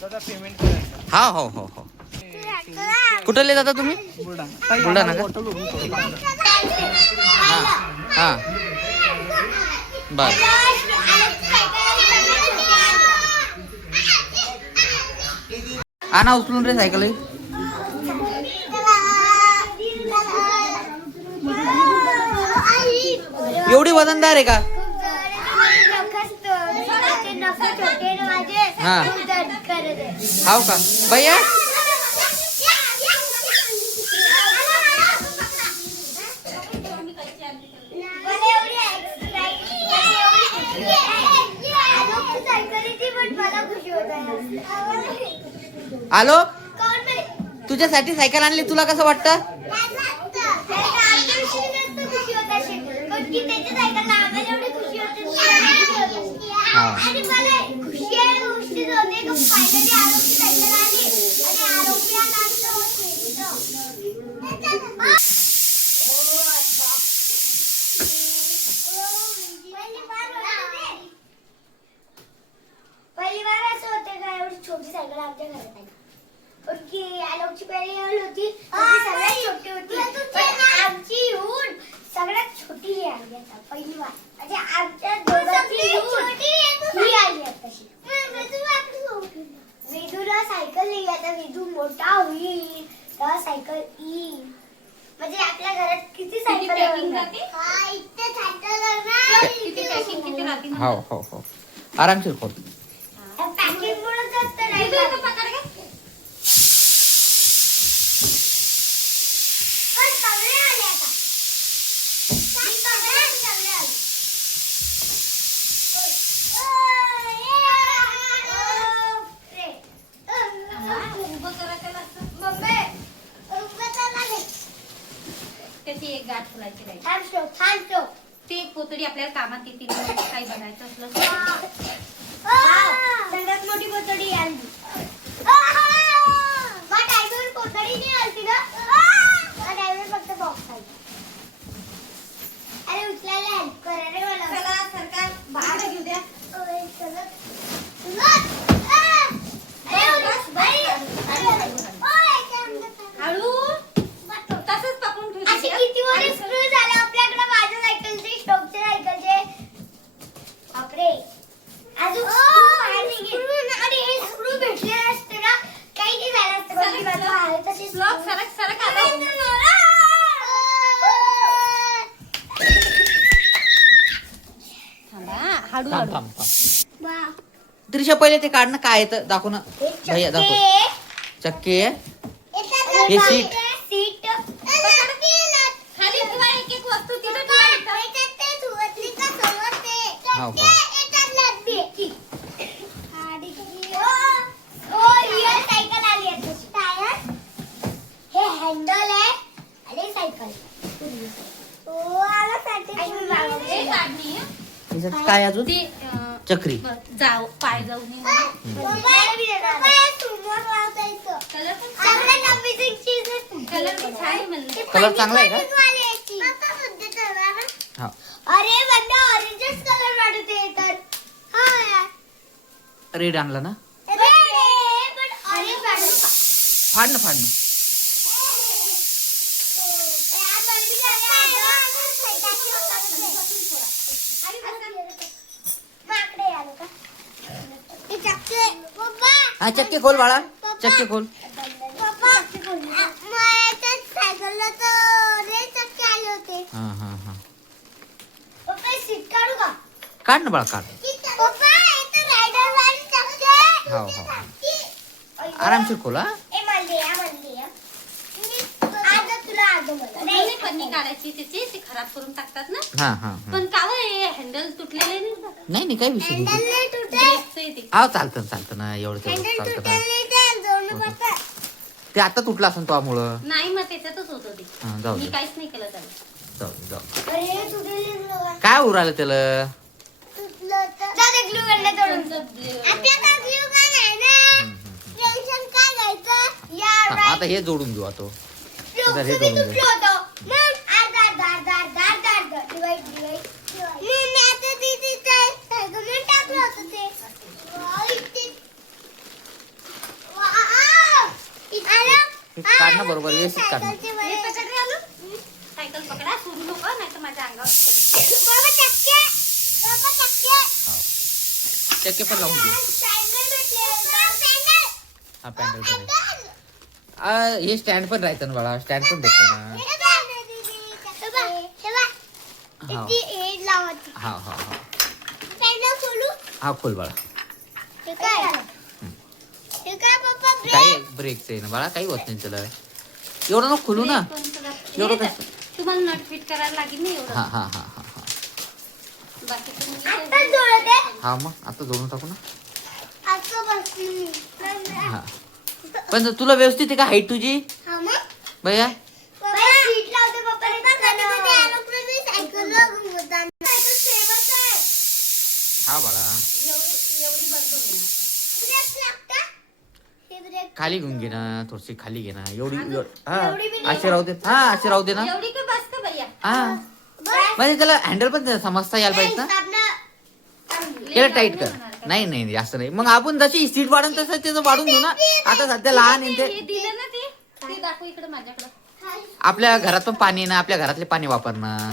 दादा पेमेंट करायचं. हा हो हो हो. कुठले दादा तुम्ही? बुलढाणा का? हा हा बर. आणा उचलून रे सायकल. एवढी वजनदार आहे का? हा हाव का भैया? आलो तुझ्यासाठी सायकल आणली. तुला कसं वाटतं? पहिली बार असं होते का एवढी छोटी सायकल आमच्या घरात आली. उनकी आलोकची पहिली होती सगळ्यात छोटी होती पण आमची येऊन सगळ्यात छोटी ही आली आता पहिली बार. म्हणजे आमच्या दोघांची येऊन ही आली आता तशी. वेदूला सायकल नाही आता. वेदू मोठा होईल तेव्हा सायकल येईल. म्हणजे आपल्या घरात किती सायकल हो हो हो आरामशीर खोल. पॅकिंग मुळे जास्त नाही. त्याची एक गाठ फुलायची नाही. ती एक पोतडी आपल्याला कामात येते. काही बनायचं असलं सगळ्यात मोठी पोतडी आणली. पोतडी नाही आणली ना. फक्त बॉक्स आहे. अरे उचलायला हेल्प करा रे मला. चला सरकार भाग घेऊ द्या. हळू तसंच पकडून ठेवू. अशी किती वर स्क्रू झाले आपल्याकडे माझ्या सायकलचे स्टॉकचे सायकलचे. बापरे अजून आणि हे स्क्रू भेटले असते ना काही नाही झालं असतं. पण माझं आहे तशी ब्लॉक सरक सरक आता. थांबा हळू थांब हळू. थांब थांब. त्रिशा पहिले ते काढणं काय येतं दाखव ना भैया. दाखव. चक्के हे सीट. सीट खाली ठेवा एक एक वस्तू तिथं ठेवा. हाव का? सायकल आली आहे. टायर हे हँडल आहे आणि सायकल. हे काढणी आहे. त्याच्यात काय अजून? ते चक्री. जाऊ पाय जाऊ नये म्हणून. कलर पण छान आहे म्हणलं. कलर चांगला आहे का? हा. अरे बंदा ऑरेंजच कलर वाटते तर. हा यार रेड आणला ना. रेड आहे पण ऑरेंज वाटत. फाडणं फाडणं. हा चक्के खोल बाळा. चक्के खोल. सायकलला तर रे चक्के आले होते. हा हा हा पप्पा सीट काढू का? काढ ना बाळा काढ. पप्पा इथे रायडर वाली चक्के. हो हो आरामशीर खोल. हा ए म्हणले आज तुला आज मला नाही पन्नी काढायची त्याची ती खराब करून टाकतात ना. हा हा हा. पण का हँडल तुटलेले नाही का? नाही नाही काही विषय हँडल नाही. नाही तुटे. ब्रेकचं आहे ते. हा चालतं चालतं ना एवढं तेवढं हँडल चालतं तुटे ना. नाही ते जोडून पप्पा. ते आता तुटलं असं त्यामुळं. नाही मग त्याच्यातच होतं ते. हा जाऊ मी दे काहीच नाही केलं त्याला. जाऊ जाऊ. अरे तुटले काय उरालं त्याला? तुटलं तर जाऊ ग्लू गनने तोडून. आपल्याकडे ग्लू गन आहे ना. टेन्शन काय घ्यायचं यार. आता हे जोडून घेऊ आता. आता हे जोडून घेऊ. तुटलं होतं मग अर्धा अर्धा अर्धा अर्धा अर्धा अर्धा डिवाइड डिवाइड. मी आता दीदीचा बरोबर व्यवस्थित काढ ना. मी पकड रे आलू. सायकल पकडा सोडू नको नाही तर माझ्या अंगावर पडेल. बाबा चक्के बाबा चक्के चक्के पण लावून घे. सँडल भेटले सँडल हा पॅन्डल पण हे स्टँड पण राहतं ना बाळा. स्टँड पण भेटतं ना. हा हा हा हा हा खोल बाळा. काही ब्रेकचं आहे ना बाळा. काही होत नाही त्याला. एवढं नको खोलू ना. पण तुला- एवढं हे कसं? तुम्हाला नट फिट करायला लागेल ना हा एवढं. हा हा हा हा बाकी तुम्ही हा मग आता जोडून टाकू ना. हा पण तुला व्यवस्थित आहे का हाईट तुझी भैया? हा बाळा एवढी बरोबर होईल. खाली घेऊन घे ना. थोडीशी खाली घे ना. एवढी हा असे राहू दे. हा असे राहू दे ना. एवढी का बस का भैया? हा म्हणजे त्याला हँडल पण समजता यायला पाहिजे ना. त्याला टाईट कर. नाही नाही जास्त नाही. मग आपण जशी सीट वाढून तसं त्याचं वाढून घेऊ ना. आता सध्या लहान आहे हे ते. दिलं ना ते दाखव इकडे माझ्याकडे. आपल्या घरात पण पाणी आहे ना. आपल्या घरातले पाणी वापरणं.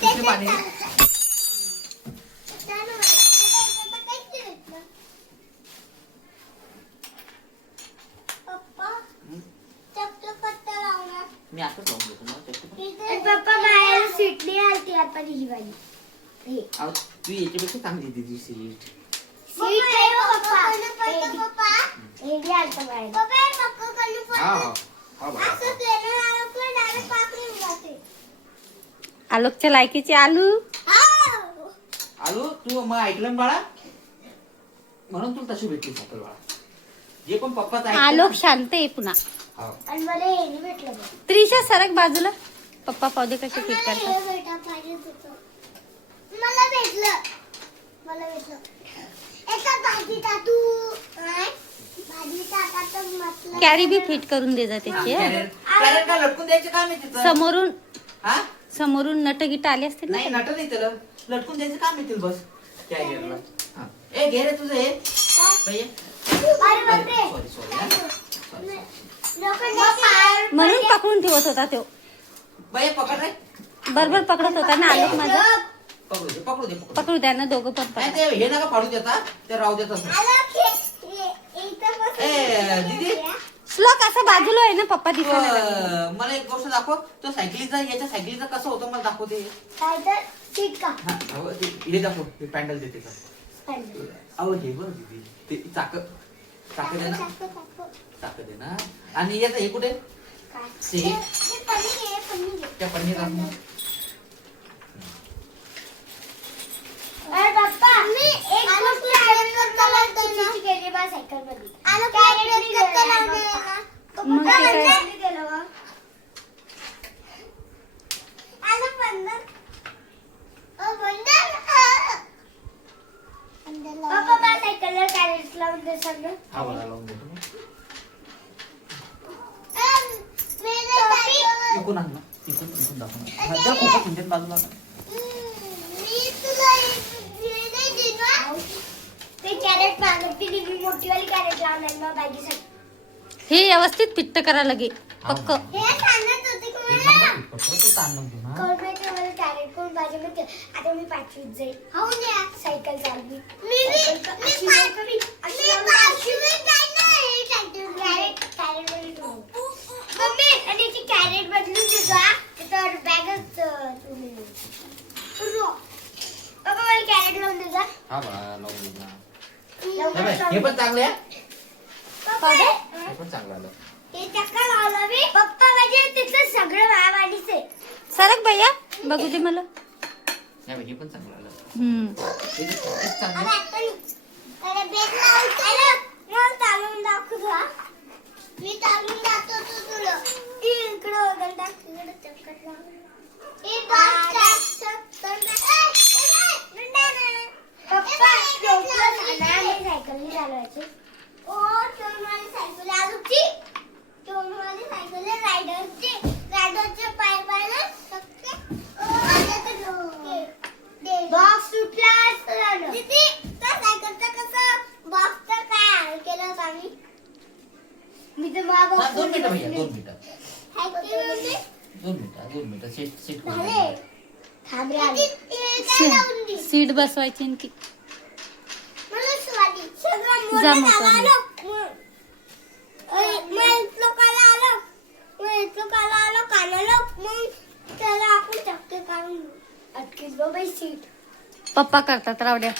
किती पाणी आहे? मी आताच लावून देतो ना चक्की पण. पप्पा माझ्या सीट नाही आलती आता ही वाली अहो, तू याच्यापेक्षा चांगली दिली सीट. सीट आहे हो पप्पा हेडी आलता माझ्या हा हा बाळा. आलोकच्या लायकीचे आलू. आलू तू मग ऐकलं ना बाळा. म्हणून तुला तशी भेटली सायकल बाळा. जे पण पप्पाच आलोक शांत आहे पुन्हा. आणि मला हे नाही भेटलं बघ. त्रिशा सरक बाजूला. पप्पा पावदे कसे फिट करतात. मला भेटलं एका भाजी टाकू भाजी टाकायचं म्हटलं कॅरी बी फिट करून दे जा त्याची. कॅरेट का लटकून द्यायचं काम आहे तिथं. समोरून हा समोरून नट गिट आले असतील नाही ना. नट नाही त्याला. लटकून द्यायचं काम येतील बस. कॅरियरला हा ए घे रे तुझं हे भैया. अरे बापरे सॉरी सॉरी म्हणून पकडून ठेवत होता तो. भैया पकड रे. बरोबर पकडत होता ना आलोक माझा. पकडू दे पकडू दे पकडू दे. पकडू द्या ना दोघं पण नाही पकडा. ते हे नका फाडू देता. ते राहू देतात. ए दीदी श्लोक असं बाजूला आहे ना पप्पा दिसायला लागले. मला एक गोष्ट दाखव. तो सायकलीचा याच्या सायकलीचा कसं होतं मला दाखवते. काय तर सीट का हा अहो, हे दाखव. हे पॅन्डल देते का. अहो हे बरं दीदी ते चाक दे ना. चाक दे ना. आणि याचं हे कुठे ते त्या पन्नीत आहे. अरे बाप्पा मी एक गोष्ट केली बा सायकल मध्ये मग ते काय? पप्पा सायकलला कॅरेट लावून दे सगळं हा बघा लावून देतो. इकून आण ना. इकून दाखव ना. हा, जरा खूपच इंजन बाजूला आण. ते कॅरेट मागवते ती मी मोठीवाली कॅरेट लावणार मग बॅगीसाठी हे व्यवस्थित फिट करा लगे पक्क. हे सांगत होते की एक मला नंबर पप्पा तू ताण नको घेऊ ना. कॉर्पोरेट मला कॅरेट कोण पाहिजे म्हणते आता मी 5वीत जाईल हो ना सायकल चालवी मी कॅरेट मध्ये ठेवू मम्मी आणि ती कॅरेट बदलून देतो तर बॅगच तुम्ही पप्पा मला कॅरेट लावून देजा हा बघा लावून दे ना. हे बघ, हे पण चांगलं आहे. हे पण चांगलं आलं. ते चक्कर लावलं मी पप्पा म्हणजे तिचं सगळं मायावाणीच आहे सरक भैया बघू दे मला. हे बघ, हे पण चांगलं आलं. हम्म हे चांगलं आहे. चालून दाखव मी चालून दाखवतो तुला इकडं वगैरे दाखव चक्कर लावून पप्पा सायकल चालवायची सायकलची आलूची सायकलची रायडरचे पाय पायला बॉक्स सुटला असतो दीदी त्या सायकलचा कसा बॉक्सचा काय केलं आम्ही मी तर मा बॉक्स 2 मिनिटं भैया 2 मिनिटं हॅपी मम्मी 2 मिनिटं सीट झाले थांब रे आली काय लावून दी सीट बसवायची आणि ती मला स्वादी सगळं जा मोठं मग आलं मैं लोकाला आलो कानाला मग त्याला आपण चक्के काढून अटकीस बाबा सीट पप्पा करतात रावड्या.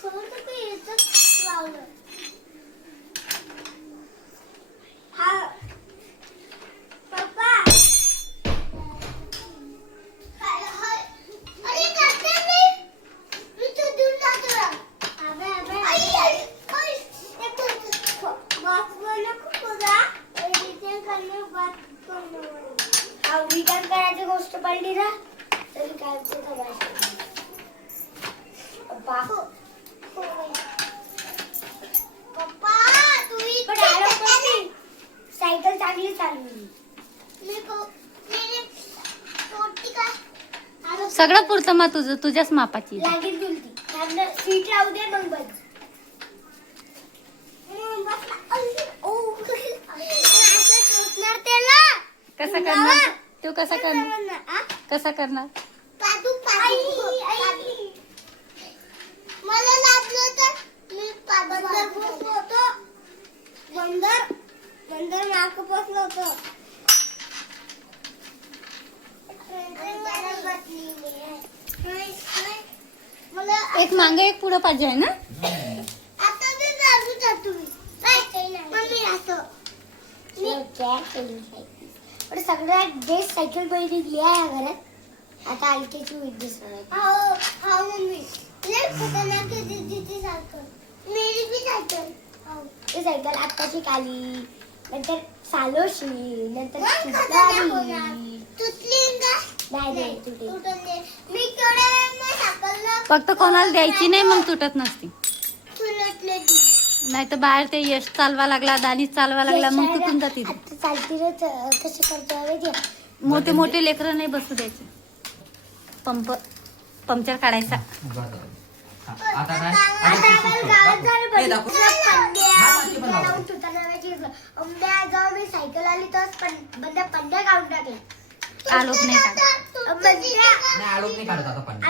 समोर तर काही येतच लावलं हा पप्पा अरे करते मी तो दूर जातो अबे अबे बॉक्स वाला कुठला रिटर्न करणे बॉक्स कोण रिटर्न करायची गोष्ट पडली ना तरी काय ते करायचं पप्पा पप्पा तुम्ही सायकल चांगली चालवली मी पोटी का सगळं पुरतं मा तुझं तुझ्याच मापाची. लागेल गुलती त्यांना सीट लावू दे मग बस असं टोचणार त्याला कसा करणार तो कसा करणार कसा करणार मला लागलं तर मी बंदर पोचलो होतो बंदर नाक पोचलो होतो मला एक मागे एक पुढं पाहिजे आहे ना. आता ते लागू जा तुम्ही मम्मी असं मी सगळ्यात बेस्ट सायकल बघितली आहे या घरात आता अलकेची विद्युत हो मम्मी लय खतरनाक आहे दीदीची सायकल मेरी भी सायकल ती सायकल आत्ताची काली नंतर सालोशी नंतर तुटली नाही तुटली मी केवढ्या सायकल फक्त कोणाला द्यायची नाही मग तुटत नसती. तुटले नाही तर बाहेर ते यश चालवा लागला दानीश चालवा लागला मग तुटून जाते. आता चालतीच कशी करतो मोठे मोठे लेकरं नाही बसू द्यायचे. पंक्चर काढायचा. आता काय जाऊ मी सायकल आली तर बंद पंड्या काढून टाकला आलोक नाही काढत. आलोक नाही काढत आता पण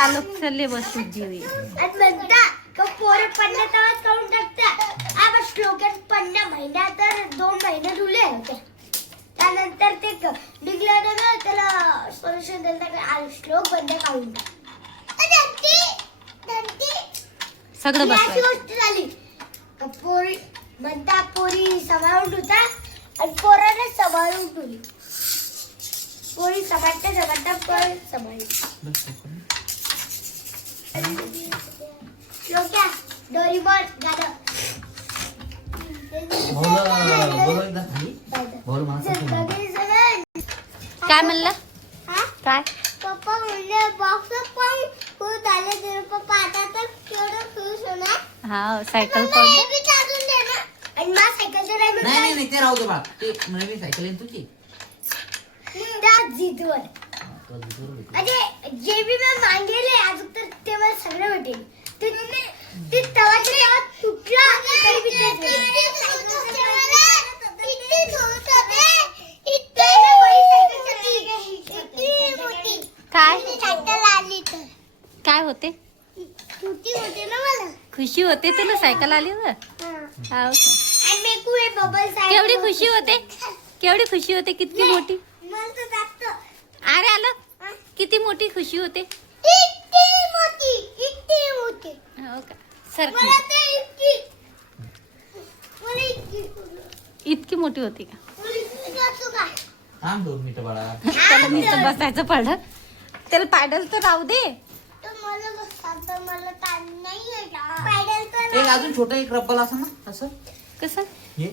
आलोक चालले बसू जीवी. पोरं पन्न्या तवाच काढून टाकतात आपण श्लोकात पन्न्या महिन्या तर 2 महिने धुले होते त्यानंतर ते निघलं ना त्याला सोल्युशन दिलं श्लोक बंद काढून टाक सगळं अशी बसवायचं. गोष्ट झाली पोरी म्हणता पोरी सांभाळून ठेवता आणि पोराने सांभाळून ठेवली पोरी सांभाळता पोरी सांभाळली लोक्या डोरीमोन गाणं बोलो एकदा खाली बोल मला जिंदगी जगन काय म्हणला हा काय पप्पा म्हणले बॉक्स पण खूप आले ते पप्पा आता तर केवढं खुश होणार हा सायकल मम्मा, पडलं. हे बी चालून दे ना आणि मा सायकलचं नाही म्हणतात. नाही ते राहू दे बा ते नवीन सायकल आहे तुझी त्या जिद्दवर अरे जे बी मी मागेले अजून तर ते मला सगळं भेटेल ते तवाच्या तेव्हा तुटला तरी बी तेच भेटेल. काय सायकल आली तर काय होते तुटी होते ना मला खुशी होते तुला सायकल आली तर हा. हाव का? आणि मी कुठे बबल सायकल केवढी खुशी होते केवढी खुशी होते किती मोठी मला तर जास्त अरे आलं किती मोठी खुशी होते. इतकी मोठी हो का सर मला ते इतकी इतकी मोठी होती का. असू का थांब 2 मिनिटं बाळा त्याला नुसतं बसायचं पडलं त्याला पॅडल तर राहू दे. तर मला बसता मला ताण नाही येणार पॅडल कर एक अजून छोटं एक रब्बल असं ना असं कसं हे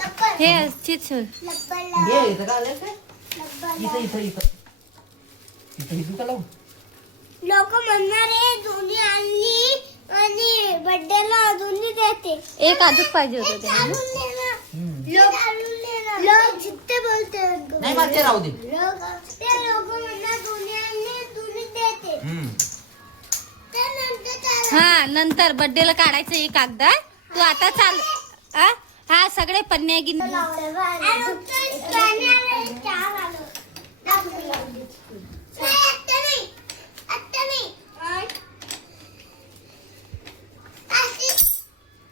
लब्बर हे चिच लब्बर हे इथं का आलंय काय लब्बर इथं इथं इथं इथं इथं का लावू लोक म्हणणार आहे दोन्ही आणली आणि बर्थडेला दोन्ही देते. एक अजून पाहिजे होतं ते. लोक जितते बोलते नाही मला ते राहू दे. लोक म्हणणार दोन्ही आणली दोन्ही देते. त्यानंतर हा नंतर बर्थडेला काढायचं एक कागदा. तू आता चाल आ? हा सगळे पन्न्या गिन.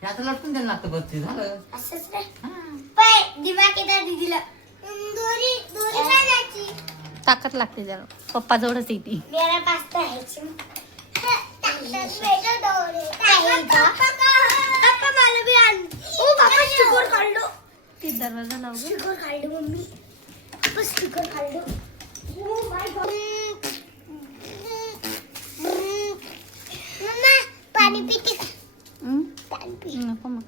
हे आता लटकून द्यायला लागतं बस ते झालं. असंच रे. पाय दिमाग येतात दीदीला. दोरी दोरी काय द्यायची? ताकद लागते जरा. पप्पा जवळच येते. मेरा पास्ता है पापा मला भी आण. ओ पापा स्टिकर काढलो. ते दरवाजा लाव गं. स्टिकर काढलो मम्मी. पापा स्टिकर काढलो. Oh my God. मम्मा पाणी पिते का? पाणी पी. नको मग.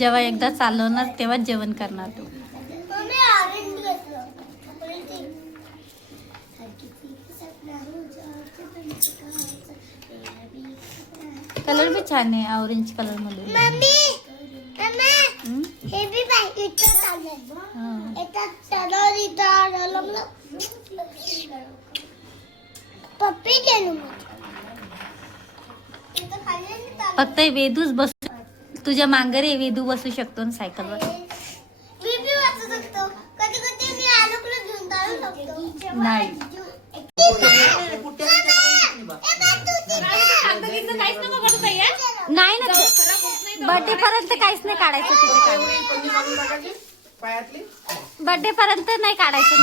जेव्हा एकदा चालवणार तेव्हा जेवण करणार तू. कलर भी छान आहे ऑरेंज कलर मध्ये. हम्म? हे बी पाहिजे चाललंय. हा. पप्पी केलं फक्त हे वेदूच बसू. तुझ्या मांगरे वेदू बसू शकतो ना सायकलवर. मी बी वाचू शकतो. कधी कधी मी आलोकला घेऊन जाऊ शकतो. नाही. नाही ना बर्थडे पर्यंत काहीच नाही काढायचं तिथे. पायातली बर्थडे पर्यंत नाही काढायचं.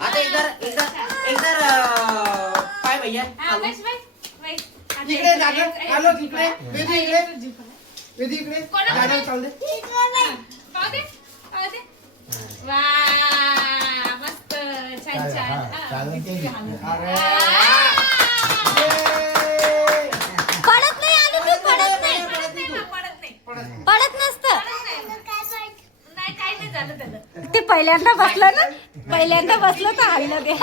आता एकदा काय भैया इकडे दादा आलो इकडे वेदी इकडे दादा चाल दे. मस्त छान छान. पडत नाही आलू तू पडत नाही. पडत नसतं. ते पहिल्यांदा बसलं ना. पहिल्यांदा बसलं तर हल्लं ते.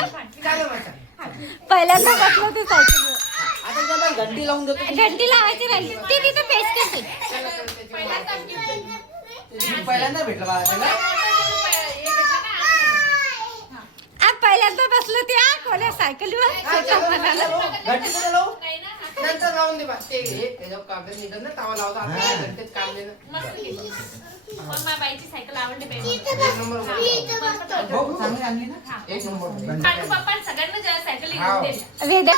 पहिल्यांदा बसलं ते सायकलवर. आता त्याला घंटी लावून देतो. घंटी लावायची राहिली ती तिथं पेस्ट करते. पहिल्यांदा भेटलं बाळा त्याला. पहिल्यांदा बसलं त्या कोल्या सायकलीवर. घंटी कुठे लावू? नंतर लावून दे बा. ते त्याच्यावर कागद निघत ना तवा लावतो. आता घंटेत काम देणं बाईची सायकल आवडली एक नंबर भाऊ चांगली आणली ना. एक नंबर. पप्पा सगळ्यांना सायकल हाव. वेद्या